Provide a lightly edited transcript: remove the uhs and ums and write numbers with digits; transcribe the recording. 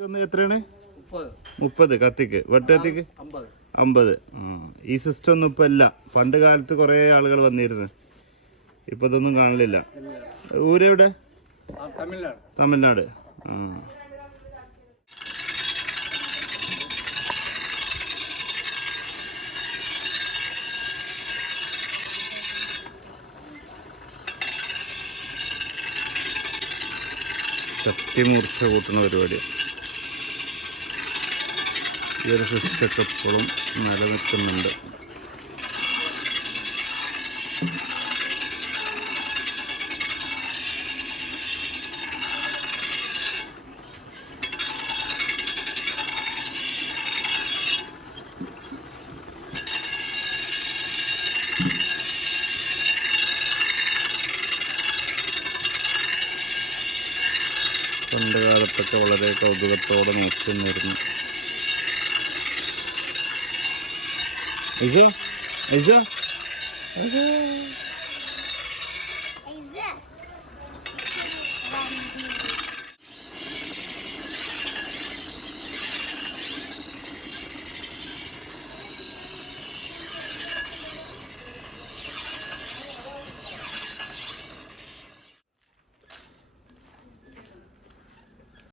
എത്രയാണ്? 30 കത്തിക്ക്. വെട്ടുകത്തിക്ക് 50. ഈ സിസ്റ്റം ഒന്നും ഇപ്പൊ ഇല്ല. പണ്ട് കാലത്ത് കുറെ ആളുകൾ വന്നിരുന്നു. ഇപ്പൊ ഇതൊന്നും കാണില്ല. ഊരെവിടെ? തമിഴ്നാട്. ചട്ടി മുറിച്ച് കൂട്ടുന്ന പരിപാടി. ഈ ഒരു സിസ്റ്റൊക്കെ ഇപ്പോഴും നിലനിൽക്കുന്നുണ്ട്. പണ്ട് കാലത്തൊക്കെ വളരെ കൗതുകത്തോടെ നോക്കുന്നിരുന്നു. ഐസ